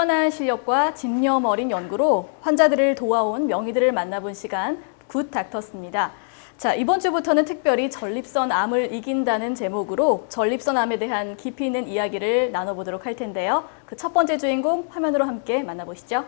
뛰어난 실력과 집념 어린 연구로 환자들을 도와온 명의들을 만나본 시간 굿 닥터스입니다. 자, 이번 주부터는 특별히 전립선 암을 이긴다는 제목으로 전립선 암에 대한 깊이 있는 이야기를 나눠보도록 할 텐데요. 그 첫 번째 주인공 화면으로 함께 만나보시죠.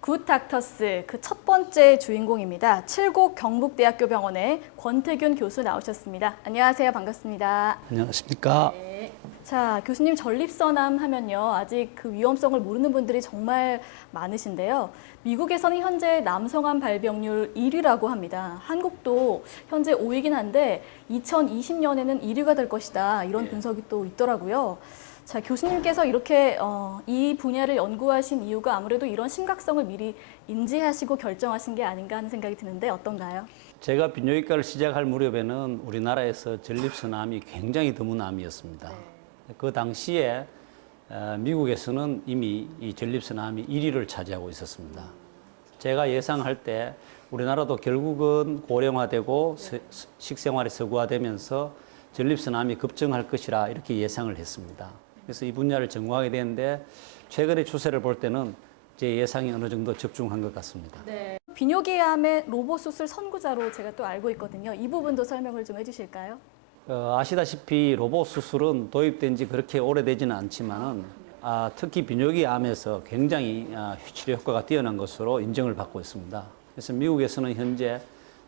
굿 닥터스 그 첫 번째 주인공입니다. 칠곡 경북대학교 병원의 권태균 교수 나오셨습니다. 안녕하세요. 반갑습니다. 안녕하십니까? 네. 자, 교수님 전립선암 하면요. 아직 그 위험성을 모르는 분들이 정말 많으신데요. 미국에서는 현재 남성암 발병률 1위라고 합니다. 한국도 현재 5위긴 한데 2020년에는 1위가 될 것이다. 이런 분석이 또 있더라고요. 자, 교수님께서 이렇게 이 분야를 연구하신 이유가 아무래도 이런 심각성을 미리 인지하시고 결정하신 게 아닌가 하는 생각이 드는데 어떤가요? 제가 비뇨기과를 시작할 무렵에는 우리나라에서 전립선암이 굉장히 드문 암이었습니다. 네. 그 당시에 미국에서는 이미 이 전립선암이 1위를 차지하고 있었습니다. 제가 예상할 때 우리나라도 결국은 고령화되고 식생활이 서구화되면서 전립선암이 급증할 것이라 이렇게 예상을 했습니다. 그래서 이 분야를 전공하게 되는데 최근의 추세를 볼 때는 제 예상이 어느 정도 적중한 것 같습니다. 네. 비뇨기암의 로봇 수술 선구자로 제가 또 알고 있거든요. 이 부분도 설명을 좀 해주실까요? 아시다시피 로봇 수술은 도입된 지 그렇게 오래되지는 않지만은 특히 비뇨기암에서 굉장히 치료 효과가 뛰어난 것으로 인정을 받고 있습니다. 그래서 미국에서는 현재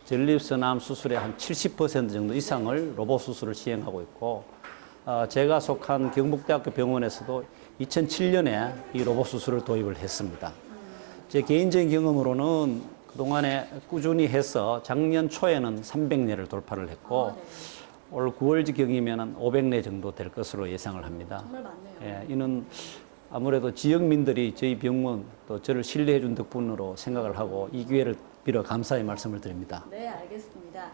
전립선암 수술의 한 70% 정도 이상을 로봇 수술을 시행하고 있고 제가 속한 경북대학교 병원에서도 2007년에 이 로봇 수술을 도입을 했습니다. 제 개인적인 경험으로는 그동안에 꾸준히 해서 작년 초에는 300내를 돌파를 했고 올 9월경이면 500내 정도 될 것으로 예상을 합니다. 정말 많네요. 예, 이는 아무래도 지역민들이 저희 병원 또 저를 신뢰해 준 덕분으로 생각을 하고 이 기회를 빌어 감사의 말씀을 드립니다. 네, 알겠습니다.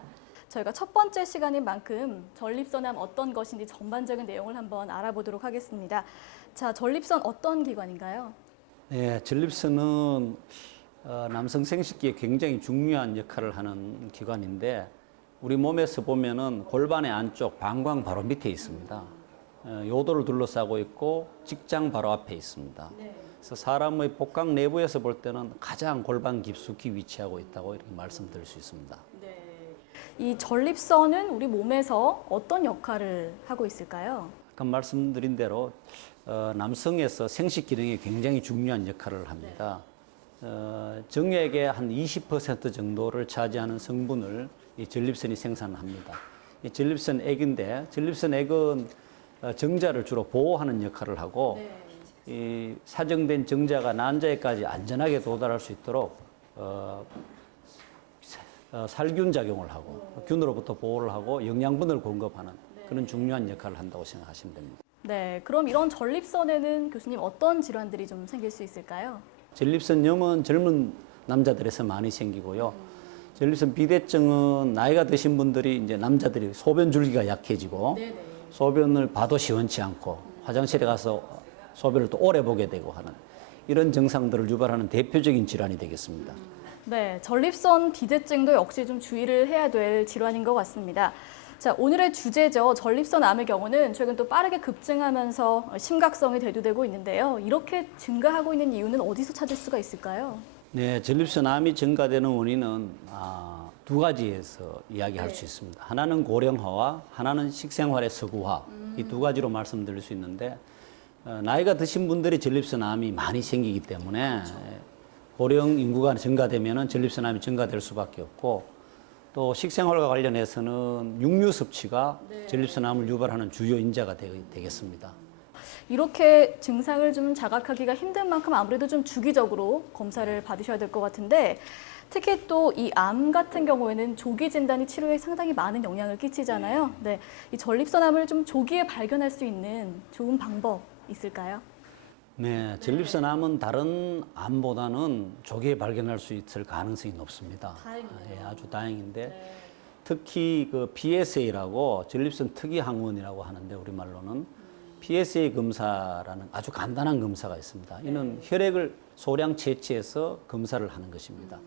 저희가 첫 번째 시간인 만큼 전립선암 어떤 것인지 전반적인 내용을 한번 알아보도록 하겠습니다. 자, 전립선 어떤 기관인가요? 네, 전립선은 남성 생식기에 굉장히 중요한 역할을 하는 기관인데 우리 몸에서 보면은 골반의 안쪽 방광 바로 밑에 있습니다. 요도를 둘러싸고 있고 직장 바로 앞에 있습니다. 네. 그래서 사람의 복강 내부에서 볼 때는 가장 골반 깊숙이 위치하고 있다고 이렇게 말씀드릴 수 있습니다. 네. 이 전립선은 우리 몸에서 어떤 역할을 하고 있을까요? 아까 말씀드린 대로 남성에서 생식 기능에 굉장히 중요한 역할을 합니다. 정액의 한 20% 정도를 차지하는 성분을 이 전립선이 생산합니다. 이 전립선 액인데 전립선 액은 정자를 주로 보호하는 역할을 하고 이 사정된 정자가 난자에까지 안전하게 도달할 수 있도록 살균 작용을 하고 균으로부터 보호를 하고 영양분을 공급하는 그런 중요한 역할을 한다고 생각하시면 됩니다. 네, 그럼 이런 전립선에는 교수님 어떤 질환들이 좀 생길 수 있을까요? 전립선염은 젊은 남자들에서 많이 생기고요. 전립선 비대증은 나이가 드신 분들이 이제 남자들이 소변 줄기가 약해지고 소변을 봐도 시원치 않고 화장실에 가서 소변을 또 오래 보게 되고 하는 이런 증상들을 유발하는 대표적인 질환이 되겠습니다. 네, 전립선 비대증도 역시 좀 주의를 해야 될 질환인 것 같습니다. 자, 오늘의 주제죠. 전립선 암의 경우는 최근 또 빠르게 급증하면서 심각성이 대두되고 있는데요. 이렇게 증가하고 있는 이유는 어디서 찾을 수가 있을까요? 네, 전립선 암이 증가되는 원인은 두 가지에서 이야기할 수 있습니다. 하나는 고령화와 하나는 식생활의 서구화. 이 두 가지로 말씀드릴 수 있는데 나이가 드신 분들이 전립선 암이 많이 생기기 때문에 고령 인구가 증가되면 전립선 암이 증가될 수밖에 없고 또 식생활과 관련해서는 육류 섭취가 전립선 암을 유발하는 주요 인자가 되겠습니다. 이렇게 증상을 좀 자각하기가 힘든 만큼 아무래도 좀 주기적으로 검사를 받으셔야 될 것 같은데 특히 또 이 암 같은 경우에는 조기 진단이 치료에 상당히 많은 영향을 끼치잖아요. 네, 이 전립선암을 좀 조기에 발견할 수 있는 좋은 방법 있을까요? 네, 전립선암은 다른 암보다는 조기에 발견할 수 있을 가능성이 높습니다. 다행이네요. 아주 다행인데 특히 그 PSA라고 전립선 특이 항원이라고 하는데 우리말로는 PSA 검사라는 아주 간단한 검사가 있습니다. 이는 혈액을 소량 채취해서 검사를 하는 것입니다.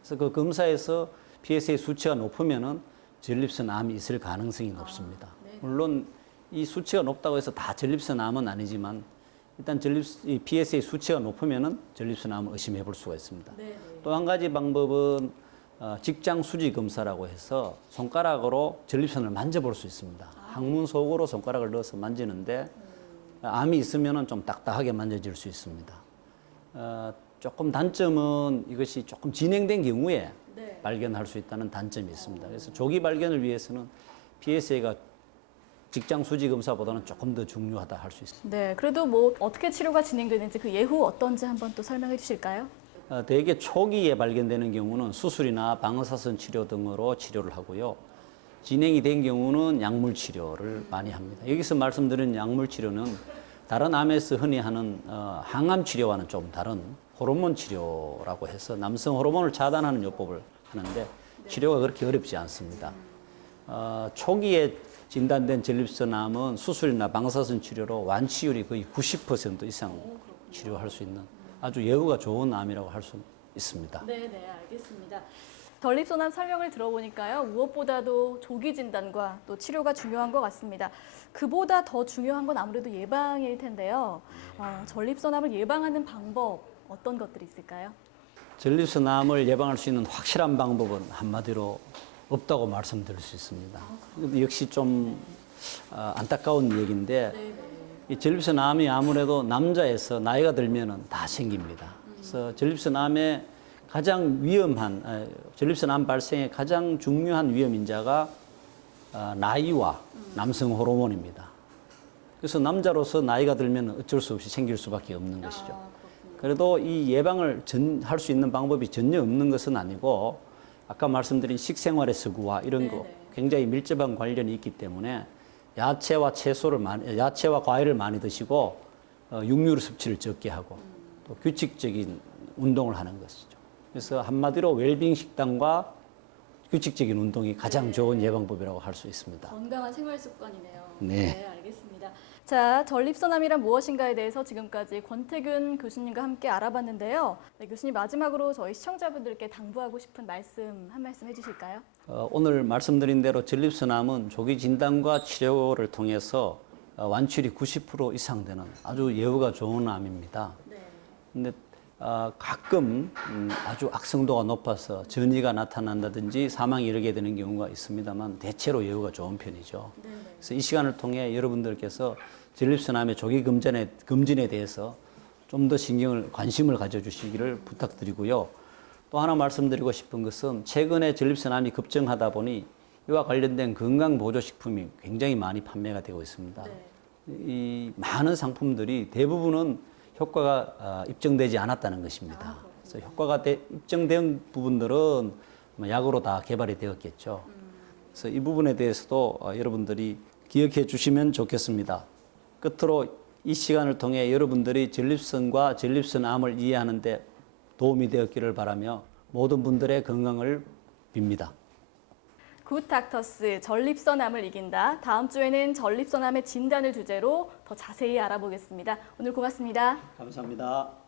그래서 그 검사에서 PSA 수치가 높으면은 전립선 암이 있을 가능성이 높습니다. 물론 이 수치가 높다고 해서 다 전립선 암은 아니지만 일단 이 PSA 수치가 높으면은 전립선 암을 의심해 볼 수가 있습니다. 또 한 가지 방법은 직장 수지 검사라고 해서 손가락으로 전립선을 만져볼 수 있습니다. 항문 속으로 손가락을 넣어서 만지는데 암이 있으면은 좀 딱딱하게 만져질 수 있습니다. 조금 단점은 이것이 조금 진행된 경우에 발견할 수 있다는 단점이 있습니다. 그래서 조기 발견을 위해서는 PSA가 직장 수지 검사보다는 조금 더 중요하다 할 수 있습니다. 네, 그래도 뭐 어떻게 치료가 진행되는지 그 예후 어떤지 한번 또 설명해 주실까요? 대개 초기에 발견되는 경우는 수술이나 방사선 치료 등으로 치료를 하고요. 진행이 된 경우는 약물 치료를 많이 합니다. 여기서 말씀드린 약물 치료는 다른 암에서 흔히 하는 항암 치료와는 좀 다른 호르몬 치료라고 해서 남성 호르몬을 차단하는 요법을 하는데 치료가 그렇게 어렵지 않습니다. 초기에 진단된 전립선암은 수술이나 방사선 치료로 완치율이 거의 90% 이상 치료할 수 있는 아주 예후가 좋은 암이라고 할 수 있습니다. 네, 알겠습니다. 전립선암 설명을 들어보니까요, 무엇보다도 조기 진단과 또 치료가 중요한 것 같습니다. 그보다 더 중요한 건 아무래도 예방일 텐데요. 전립선암을 예방하는 방법 어떤 것들이 있을까요? 전립선암을 예방할 수 있는 확실한 방법은 한마디로 없다고 말씀드릴 수 있습니다. 역시 좀 안타까운 얘기인데 이 전립선암이 아무래도 남자에서 나이가 들면은 다 생깁니다. 그래서 전립선암의 가장 위험한 전립선암 발생의 가장 중요한 위험 인자가 나이와 남성 호르몬입니다. 그래서 남자로서 나이가 들면 어쩔 수 없이 생길 수밖에 없는 것이죠. 그래도 이 예방을 할 수 있는 방법이 전혀 없는 것은 아니고 아까 말씀드린 식생활의 서구화 이런 거 굉장히 밀접한 관련이 있기 때문에 야채와 과일을 많이 드시고 육류 섭취를 적게 하고 또 규칙적인 운동을 하는 것이죠. 그래서 한마디로 웰빙 식단과 규칙적인 운동이 가장 좋은 예방법이라고 할 수 있습니다. 건강한 생활 습관이네요. 네, 알겠습니다. 자, 전립선암이란 무엇인가에 대해서 지금까지 권태균 교수님과 함께 알아봤는데요. 네, 교수님 마지막으로 저희 시청자분들께 당부하고 싶은 말씀 한 말씀 해주실까요? 오늘 말씀드린 대로 전립선암은 조기 진단과 치료를 통해서 완치율이 90% 이상 되는 아주 예후가 좋은 암입니다. 근데 가끔 아주 악성도가 높아서 전이가 나타난다든지 사망에 이르게 되는 경우가 있습니다만 대체로 예후가 좋은 편이죠. 그래서 이 시간을 통해 여러분들께서 전립선암의 조기 검진에 대해서 좀 더 관심을 가져주시기를 부탁드리고요. 또 하나 말씀드리고 싶은 것은 최근에 전립선암이 급증하다 보니 이와 관련된 건강보조식품이 굉장히 많이 판매가 되고 있습니다. 이 많은 상품들이 대부분은 효과가 입증되지 않았다는 것입니다. 그래서 효과가 입증된 부분들은 약으로 다 개발이 되었겠죠. 그래서 이 부분에 대해서도 여러분들이 기억해 주시면 좋겠습니다. 끝으로 이 시간을 통해 여러분들이 전립선과 전립선암을 이해하는 데 도움이 되었기를 바라며 모든 분들의 건강을 빕니다. 굿 닥터스 전립선암을 이긴다. 다음 주에는 전립선암의 진단을 주제로 더 자세히 알아보겠습니다. 오늘 고맙습니다. 감사합니다.